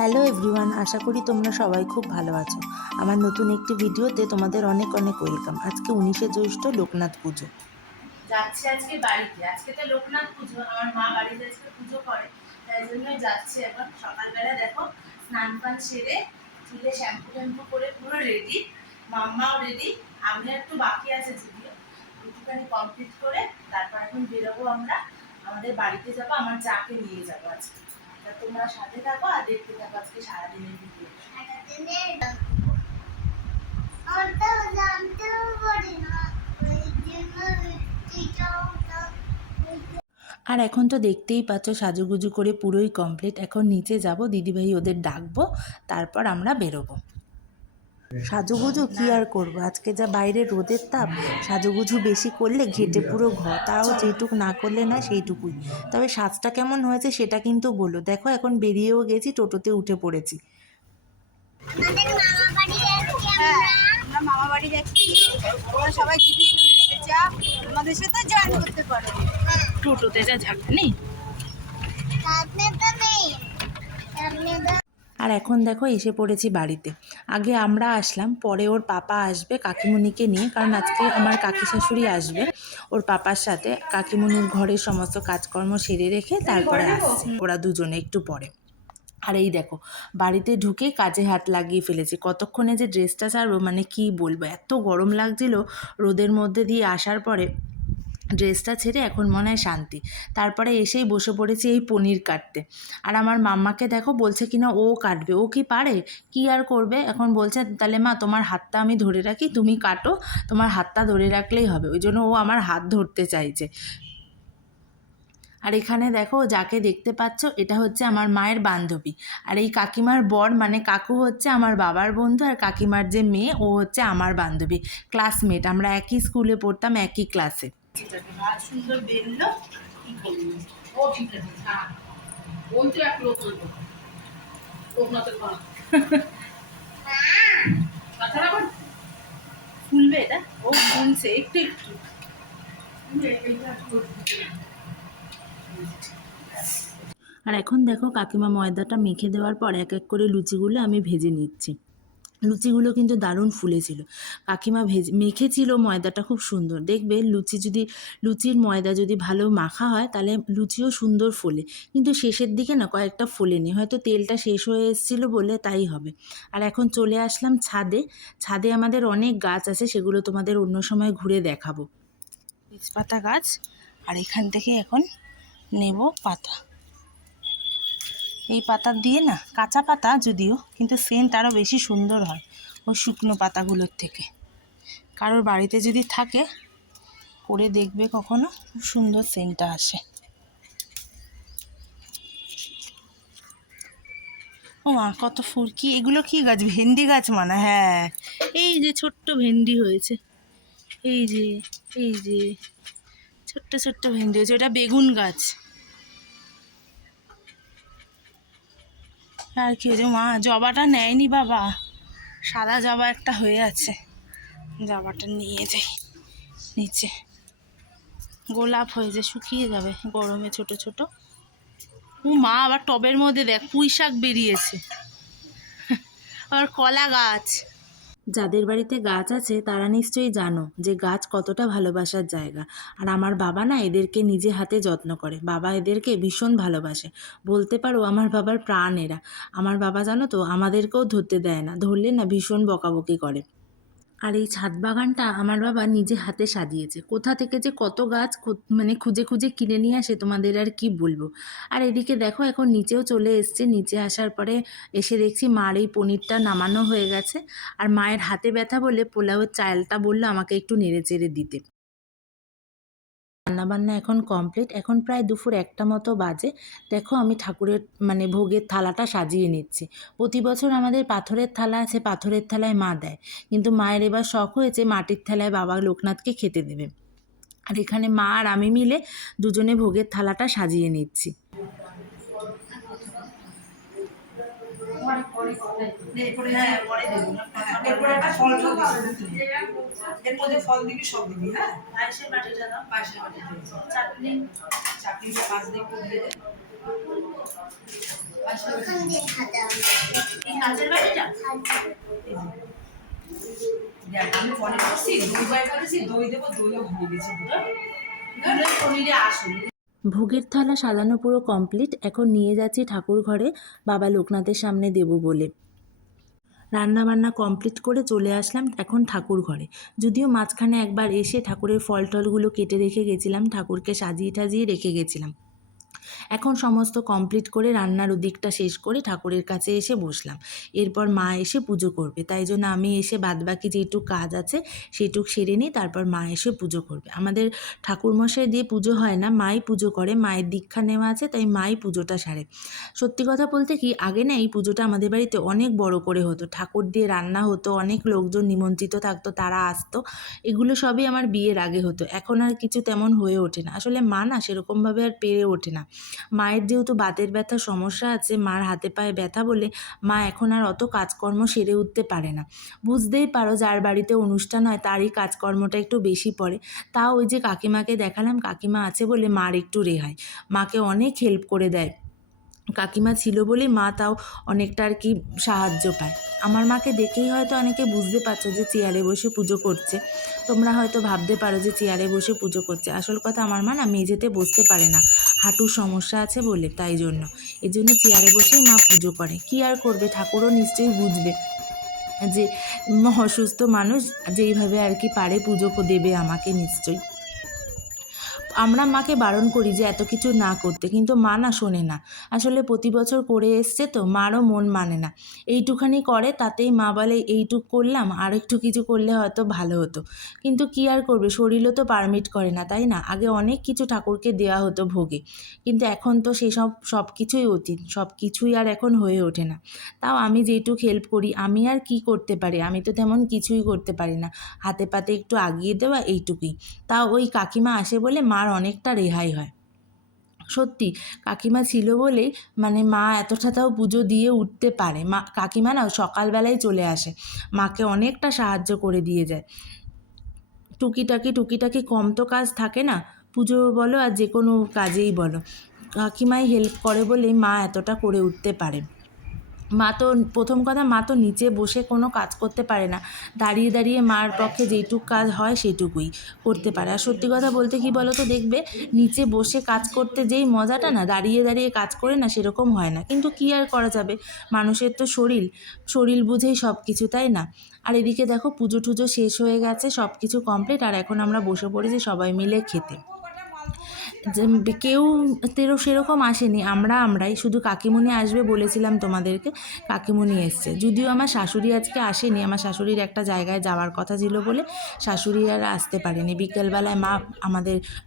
Hello everyone, আশা করি তোমরা সবাই খুব ভালো আছো। আমার নতুন একটি ভিডিওতে তোমাদের অনেক অনেক ওয়েলকাম। আজকে 19শে জ্যৈষ্ঠ লোকনাথ পুজো যাচ্ছে আজকে বাড়িতে। আজকে তো লোকনাথ পুজো, আমার মা বাড়িতে আজকে পুজো করে, তাই জন্যই যাচ্ছি। এখন সকালবেলা দেখো স্নান ফান সেরে চুলে শ্যাম্পু ট্যাম্পু করে পুরো রেডি, মাম্মাও রেডি, আমি একটু বাকি আছে যদিও, একটুখানি কমপ্লিট করে তারপর এখন বেরোবো। আমরা আমাদের বাড়িতে যাবো, আমার যাকে নিয়ে যাবো আজকে। তা তোমরা সাথে থাকো আর দেখতে থাকো আজকে সারাদিনের ভিডিও। আর এখন তো দেখতেই পাচ্ছ সাজুগুজু করে পুরোই কমপ্লিট। এখন নিচে যাব, দিদিভাই ওদের ডাকবো, তারপর আমরা বেরোবো। সাজুগুজু কি আর করবো, আজকে যা বাইরে রোদের তাপ, সাজুগুজু বেশি করলে ঘেটে পুরো ঘর, তাও যেটুক না করলে না সেইটুকুই। তবে সাজটা কেমন হয়েছে সেটা কিন্তু বলো। দেখো এখন বেরিয়েও গেছি, টোটোতে উঠে পড়েছি। আমরা মামা বাড়ি যাচ্ছি। তোমরা সবাই যদি কেউ যেতে চাও আমাদের সাথে জয়েন করতে পারো। টোটোতে যা ঝাঁকনি আর এখন দেখো এসে পড়েছি বাড়িতে। আগে আমরা আসলাম, পরে ওর পাপা আসবে কাকিমুনিকে নিয়ে, কারণ আজকে আমার কাকি শাশুড়ি আসবে ওর পাপার সাথে। কাকিমুনির ঘরের সমস্ত কাজকর্ম সেরে রেখে তারপরে আসছে ওরা দুজনে একটু পরে। আর এই দেখো বাড়িতে ঢুকে কাজে হাত লাগিয়ে ফেলেছি। কতক্ষণে যে ড্রেসটা ছাড়বো মানে কি বলবো, এত গরম লাগছিল রোদের মধ্যে দিয়ে আসার পরে। ড্রেসটা ছেড়ে এখন মনে হয় শান্তি। তারপরে এসেই বসে পড়েছি এই পনির কাটতে। আর আমার মাম্মাকে দেখো বলছে কিনা ও কাটবে, ও কি পারে, কি আর করবে। এখন বলছে তাহলে মা তোমার হাতটা আমি ধরে রাখি, তুমি কাটো, তোমার হাতটা ধরে রাখলেই হবে। ওই জন্য ও আমার হাত ধরতে চাইছে। আর এখানে দেখো যাকে দেখতে পাচ্ছ এটা হচ্ছে আমার মায়ের বান্ধবী। আর এই কাকিমার বর মানে কাকু হচ্ছে আমার বাবার বন্ধু, আর কাকিমার যে মেয়ে ও হচ্ছে আমার বান্ধবী, ক্লাসমেট। আমরা একই স্কুলে পড়তাম, একই ক্লাসে। আর সুন্দর বেললো, কি করলো ও ঠিক আছে। হ্যাঁ ওই তো এক লোক লোকনাথের ঘর মাথার আবার ফুলবে, এটা ও ফুলছে একটু একটু। আর এখন দেখো কাকিমা ময়দাটা মেখে দেওয়ার পর এক এক করে লুচিগুলো আমি ভেজে নিচ্ছি। লুচিগুলো কিন্তু দারুণ ফুলেছিল। কাকিমা মেখেছিল ময়দাটা খুব সুন্দর। দেখবে লুচির ময়দা যদি ভালো মাখা হয় তাহলে লুচিও সুন্দর ফোলে, কিন্তু শেষের দিকে না কয়েকটা ফোলেনি, হয়তো তেলটা শেষ হয়ে এসেছিল বলে তাই হবে। আর এখন চলে আসলাম ছাদে। ছাদে আমাদের অনেক গাছ আছে, সেগুলো তোমাদের অন্য সময় ঘুরে দেখাবো। তেজপাতা গাছ, আর এখান থেকে এখন নেব পাতা। এই পাতা দিয়ে না, কাঁচা পাতা যদিও, কিন্তু সেন্ট আরও বেশি সুন্দর হয় ওই শুকনো পাতাগুলোর থেকে। কারোর বাড়িতে যদি থাকে করে দেখবে কখনো, খুব সুন্দর সেন্টটা আসে। ও মা কত ফুল, কি এগুলো কি গাছ, ভেন্ডি গাছ মানে? হ্যাঁ, এই যে ছোট্ট ভেন্ডি হয়েছে, এই যে এই যে ছোট্ট ছোট্ট ভেন্ডি হয়েছে, ওটা বেগুন গাছ। আর কি হয়েছে মা, জবাটা নেয়নি বাবা, সাদা জবা একটা হয়ে আছে, জবাটা নিয়ে যাই নিচে। গোলাপ হয়েছে, শুকিয়ে যাবে গরমে ছোট ছোট। ও মা আবার টবের মধ্যে দেখ পুঁই শাক বেরিয়েছে, আবার কলা গাছ। যাদের বাড়িতে গাছ আছে তারা নিশ্চয়ই জানো যে গাছ কতটা ভালোবাসার জায়গা। আর আমার বাবা না এদেরকে নিজে হাতে যত্ন করে, বাবা এদেরকে ভীষণ ভালোবাসে। বলতে পারো আমার বাবার প্রাণ এরা। আমার বাবা জানো তো আমাদেরকেও ধরতে দেয় না, ধরলে না ভীষণ বকাবকি করে। আর এই ছাদ বাগানটা আমার বাবা নিজে হাতে সাজিয়েছে। কোথা থেকে যে কত গাছ মানে খুঁজে খুঁজে কিনে নিয়ে আসে তোমাদের আর কি বলবো। আর এদিকে দেখো এখন নিচেও চলে এসছে। নিচে আসার পরে এসে দেখছি মার এই পনিরটা নামানো হয়ে গেছে। আর মায়ের হাতে ব্যথা বলে পোলাওয়ের চালটা বললো আমাকে একটু নেড়ে চেড়ে দিতে। রান্নাবান্না এখন কমপ্লিট, এখন প্রায় দুপুর 1টা মতো বাজে। দেখো আমি ঠাকুরের মানে ভোগের থালাটা সাজিয়ে নিচ্ছি। প্রতি বছর আমাদের পাথরের থালা আছে, পাথরের থালায় মা দেয়, কিন্তু মায়ের এবার শখ হয়েছে মাটির থালায় বাবা লোকনাথকে খেতে দেবে। আর এখানে মা আর আমি মিলে দুজনে ভোগের থালাটা সাজিয়ে নিচ্ছি। এর মধ্যে ফল দিবি, সব দিবি। হ্যাঁ, পায়েসের বাটিটা দাও, পায়েসের বাটিটা চাটনি, চাটনিটা পাঁচ দিক দিয়ে দে। কাঁচের বাটিটা আমি মনে করছি দই বাই করেছি, দই দেবো, দইও ভুলে গেছি। শরীরে আসলে ভোগের থালা সাজানো পুরো কমপ্লিট। এখন নিয়ে যাচ্ছি ঠাকুর ঘরে বাবা লোকনাথের সামনে দেব বলে। রান্না বান্না কমপ্লিট করে চলে আসলাম এখন ঠাকুর ঘরে। যদিও মাঝখানে একবার এসে ঠাকুরের ফল টলগুলো কেটে রেখে গেছিলাম, ঠাকুরকে সাজিয়ে টাজিয়ে রেখে গেছিলাম। এখন সমস্ত কমপ্লিট করে রান্নার ওদিকটা শেষ করে ঠাকুরের কাছে এসে বসলাম। এরপর মা এসে পুজো করবে, তাই জন্য আমি এসে বাদবাকি যেটুক কাজ আছে সেটুক সেরে নিই, তারপর মা এসে পুজো করবে। আমাদের ঠাকুরমশাই দিয়ে পুজো হয় না, মাই পুজো করে, মায়ের দীক্ষা নেওয়া আছে, তাই মাই পুজোটা সারে। সত্যি কথা বলতে কি, আগে না এই পুজোটা আমাদের বাড়িতে অনেক বড় করে হতো, ঠাকুর দিয়ে রান্না হতো, অনেক লোকজন নিমন্ত্রিত থাকতো, তারা আসতো। এগুলো সবই আমার বিয়ের আগে হতো। এখন আর কিছু তেমন হয়ে ওঠে না, আসলে মা না সেরকমভাবে আর পেরে ওঠে না। মায়ের যেহেতু বাতের ব্যথার সমস্যা আছে, মার হাতে পায়ে ব্যথা বলে মা এখন আর অত কাজকর্ম সেরে উঠতে পারে না। বুঝতেই পারো, যার বাড়িতে অনুষ্ঠান হয় তারই কাজকর্মটা একটু বেশি পড়ে। তাও ওই যে কাকিমাকে দেখালাম, কাকিমা আছে বলে মার একটু রেহাই, মাকে অনেক হেল্প করে দেয়। কাকিমা ছিল বলেই মা তাও অনেকটা আর কি সাহায্য পায়। আমার মাকে দেখেই হয়তো অনেকে বুঝতে পারছো যে চেয়ারে বসে পুজো করছে। তোমরা হয়তো ভাবতে পারো যে চেয়ারে বসে পুজো করছে, আসল কথা আমার মা না মেঝেতে বসতে পারে না, হাঁটুর সমস্যা আছে বলে, তাই জন্য এই জন্য চেয়ারে বসেই মা পুজো করে। কি আর করবে, ঠাকুরও নিশ্চয়ই বুঝবে যে অসুস্থ মানুষ যেইভাবে আর কি পারে পুজো দেবে আমাকে নিশ্চয়ই। আমরা মাকে বারণ করি যে এত কিছু না করতে, কিন্তু মা না শোনে না। আসলে প্রতি বছর করে এসছে তো, মারও মন মানে না। এইটুখানি করে, তাতেই মা বলে এইটুক করলাম, আর একটু কিছু করলে হয়তো ভালো হতো। কিন্তু কি আর করবে, শরীরও তো পারমিট করে না, তাই না? আগে অনেক কিছু ঠাকুরকে দেওয়া হতো ভোগে, কিন্তু এখন তো সেসব সব কিছুই অতীত, সব কিছুই আর এখন হয়ে ওঠে না। তাও আমি যেটুক হেল্প করি, আমি আর কি করতে পারি, আমি তো তেমন কিছুই করতে পারি না, হাতে পাতে একটু আগিয়ে দেওয়া এইটুকুই। তাও ওই কাকিমা আসে বলে মার অনেকটা রেহাই হয়। সত্যি কাকিমা ছিল বলেই মানে মা এতটাও পুজো দিয়ে উঠতে পারে। কাকিমা না সকালবেলায় চলে আসে, মাকে অনেকটা সাহায্য করে দিয়ে যায়। টুকিটাকি কম তো কাজ থাকে না, পুজো বলো আর যে কোনো কাজেই বলো, কাকিমাই হেল্প করে বলেই মা এতটা করে উঠতে পারে। মা তো প্রথম কথা, মা তো নিচে বসে কোনো কাজ করতে পারে না, দাঁড়িয়ে দাঁড়িয়ে মার পক্ষে যেইটুক কাজ হয় সেটুকুই করতে পারে। আর সত্যি কথা বলতে কি বলো তো, দেখবে নিচে বসে কাজ করতে যেই মজাটা না, দাঁড়িয়ে দাঁড়িয়ে কাজ করে না সেরকম হয় না। কিন্তু কি আর করা যাবে, মানুষের তো শরীর বুঝেই সব কিছু, তাই না? আর এদিকে দেখো পুজো টুজো শেষ হয়ে গেছে, সব কিছু কমপ্লিট, আর এখন আমরা বসে পড়েছি সবাই মিলে খেতে। যে কেউ সেরকম আসেনি, আমরাই শুধু কাকিমুনি আসবে বলেছিলাম তোমাদেরকে, কাকিমুনি এসছে। যদিও আমার শাশুড়ি আজকে আসেনি, আমার শাশুড়ির একটা জায়গায় যাওয়ার কথা ছিল বলে শাশুড়ি আর আসতে পারেনি। বিকেলবেলায় মা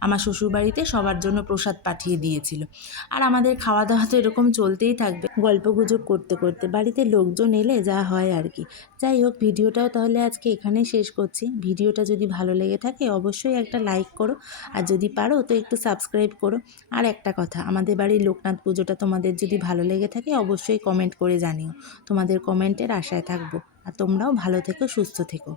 আমার শ্বশুরবাড়িতে সবার জন্য প্রসাদ পাঠিয়ে দিয়েছিল। আর আমাদের খাওয়া দাওয়া তো এরকম চলতেই থাকবে, গল্পগুজব করতে করতে, বাড়িতে লোকজন এলে যা হয় আর কি। যাই হোক, ভিডিওটাও তাহলে আজকে এখানেই শেষ করছি। ভিডিওটা যদি ভালো লেগে থাকে অবশ্যই একটা লাইক করো, আর যদি পারো তো একটু সাবস্ক্রাইব করো। আর একটা কথা, আমাদের বাড়ির লোকনাথ পুজোটা তোমাদের যদি ভালো লেগে থাকে অবশ্যই কমেন্ট করে জানিও, তোমাদের কমেন্টের আশায় থাকবো। আর তোমরাও ভালো থেকো, সুস্থ থেকো।